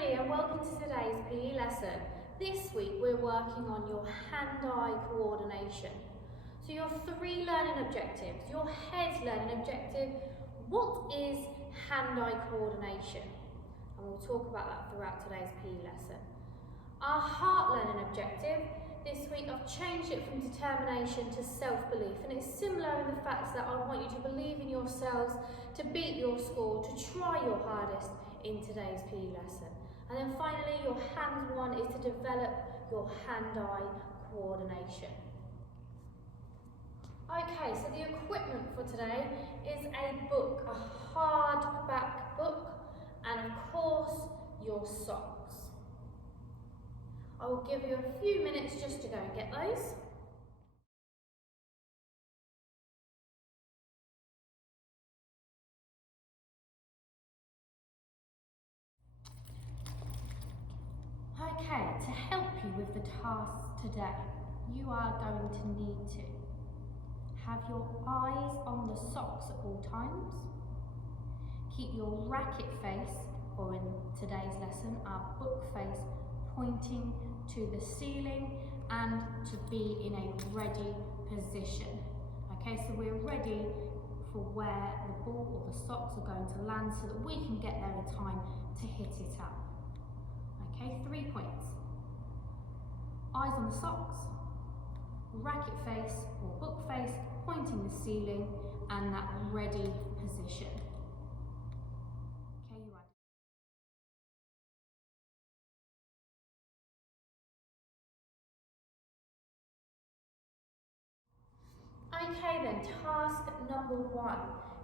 everybody and welcome to today's PE lesson. This week we're working on your hand-eye coordination. So your three learning objectives, your head learning objective, what is hand-eye coordination? And we'll talk about that throughout today's PE lesson. Our heart learning objective, this week I've changed it from determination to self-belief, and it's similar in the fact that I want you to believe in yourselves, to beat your score, to try your hardest in today's PE lesson. And then finally your hands one is to develop your hand-eye coordination. Okay, so the equipment for today is a book, a hardback book, and of course your socks. I will give you a few minutes just to go and get those. Okay, to help you with the task today, you are going to need to have your eyes on the socks at all times. Keep your racket face, or in today's lesson, our book face, pointing to the ceiling and to be in a ready position. Okay, so we're ready for where the ball or the socks are going to land so that we can get there in time to hit it up. Okay, 3 points. Eyes on the socks, racket face or book face, pointing the ceiling, and that ready position. Okay, you are. Okay then, task number 1.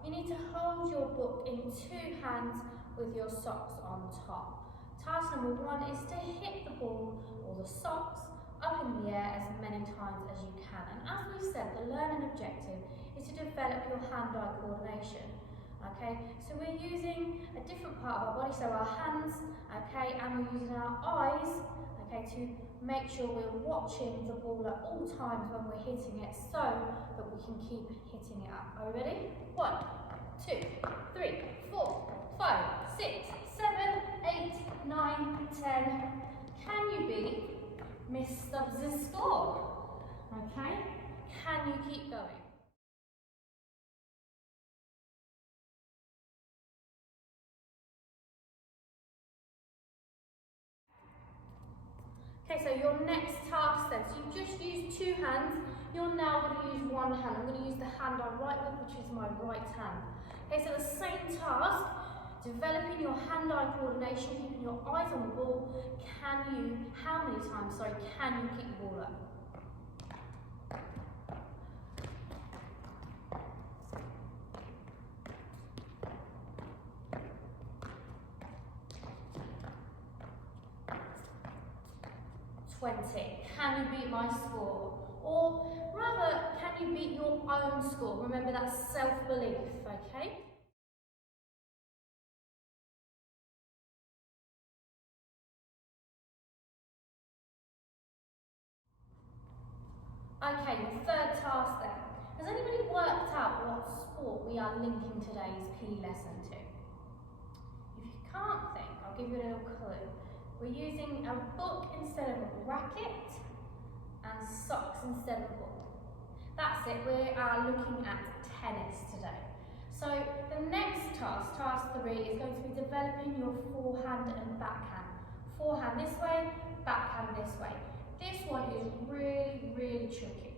You need to hold your book in 2 hands with your socks on top. Task number 1 is to hit the ball or the socks up in the air as many times as you can. And as we said, the learning objective is to develop your hand-eye coordination. Okay, so we're using a different part of our body, so our hands, okay, and we're using our eyes, okay, to make sure we're watching the ball at all times when we're hitting it so that we can keep hitting it up. Are we ready? 1, 2, 3, 4, 5, 6, 7, 8, 9, 10. Can you beat Miss Stubbs' score? Okay, can you keep going? Okay, so your next task then, so you've just used 2 hands, you're now going to use 1 hand. I'm going to use the hand I'm right with, which is my right hand. Okay, so the same task, developing your hand-eye coordination, keeping your eyes on the ball. How many times, can you keep the ball up? Can you beat my score? Or rather, can you beat your own score? Remember, that's self-belief, okay? Okay, your third task then. Has anybody worked out what sport we are linking today's PE lesson to? If you can't think, I'll give you a little clue. We're using a book instead of a racket and socks instead of a ball. That's it, we are looking at tennis today. So the next task, task 3, is going to be developing your forehand and backhand. Forehand this way, backhand this way. This one is really, really tricky.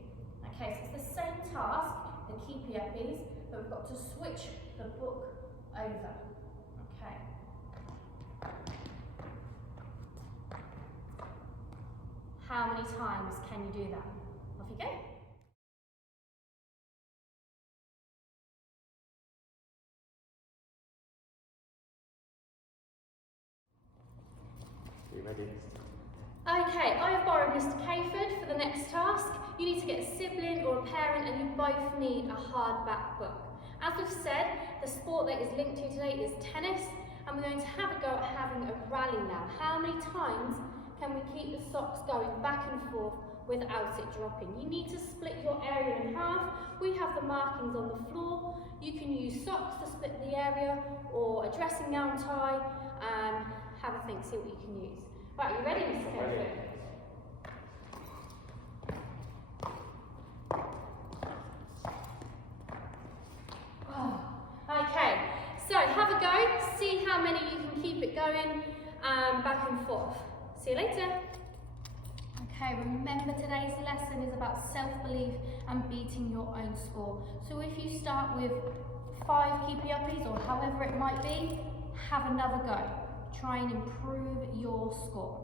Okay, so it's the same task, the keepy uppies, but we've got to switch the book over. Okay. How many times can you do that? Off you go. Are you ready? Okay, I have borrowed Mr. Cayford for the next task. You need to get a sibling or a parent, and you both need a hardback book. As we've said, the sport that is linked to today is tennis, and we're going to have a go at having a rally now. How many times can we keep the socks going back and forth without it dropping? You need to split your area in half. We have the markings on the floor. You can use socks to split the area, or a dressing gown tie, have a think, see what you can use. Right, you ready, Mr. Kendrick? Oh, okay, so have a go, see how many you can keep it going back and forth. See you later. Okay, remember today's lesson is about self-belief and beating your own score. So if you start with 5 keepy uppies or however it might be, have another go. Try and improve your score.